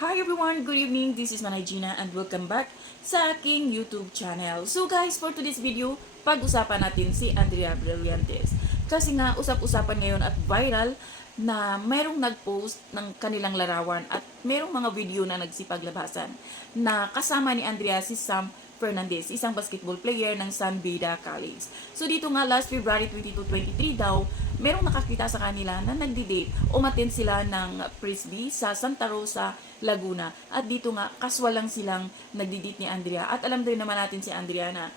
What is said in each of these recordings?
Hi everyone! Good evening! This is Manay Gina and welcome back sa aking YouTube channel. So guys, for today's video, pag-usapan natin si Andrea Brillantes. Kasi nga, usap-usapan ngayon at viral na mayroong nag-post ng kanilang larawan at mayroong mga video na nagsipaglabasan na kasama ni Andrea si Sam Fernandez, isang basketball player ng San Beda College. So dito nga last February 22, 23 daw, merong nakakita sa kanila na nagdi-date. Umattend sila ng frisbee sa Santa Rosa, Laguna. At dito nga, kaswal lang silang nagdi-date ni Andrea. At alam din naman natin si Andrea na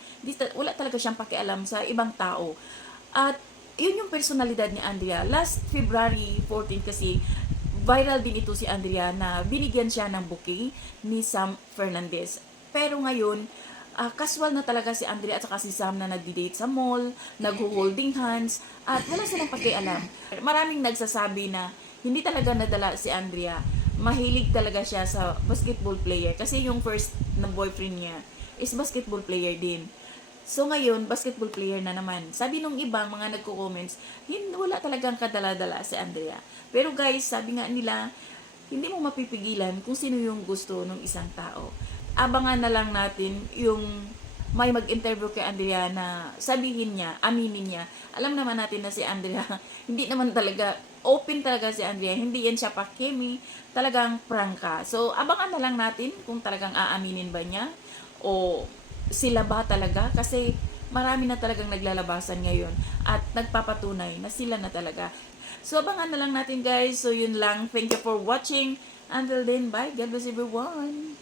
wala talaga siyang pakialam sa ibang tao. At yun yung personalidad ni Andrea. Last February 14 kasi, viral din ito si Andrea na binigyan siya ng bouquet ni Sam Fernandez. Pero ngayon, casual na talaga si Andrea at saka si Sam na nagdi-date sa mall, nag-holding hands, at wala silang pakialam. Maraming nagsasabi na hindi talaga nadala si Andrea. Mahilig talaga siya sa basketball player kasi yung first na boyfriend niya is basketball player din. So ngayon, basketball player na naman. Sabi nung ibang mga nagko-comments, wala talagang kadala-dala si Andrea. Pero guys, sabi nga nila, hindi mo mapipigilan kung sino yung gusto ng isang tao. Abangan na lang natin yung may mag-interview kay Andrea na sabihin niya, aminin niya. Alam naman natin na si Andrea, hindi naman talaga, open talaga si Andrea. Hindi yan siya pakemi, talagang prangka. So, abangan na lang natin kung talagang aaminin ba niya o sila ba talaga. Kasi marami na talagang naglalabasan ngayon at nagpapatunay na sila na talaga. So, abangan na lang natin guys. So, yun lang. Thank you for watching. Until then, bye. God bless everyone.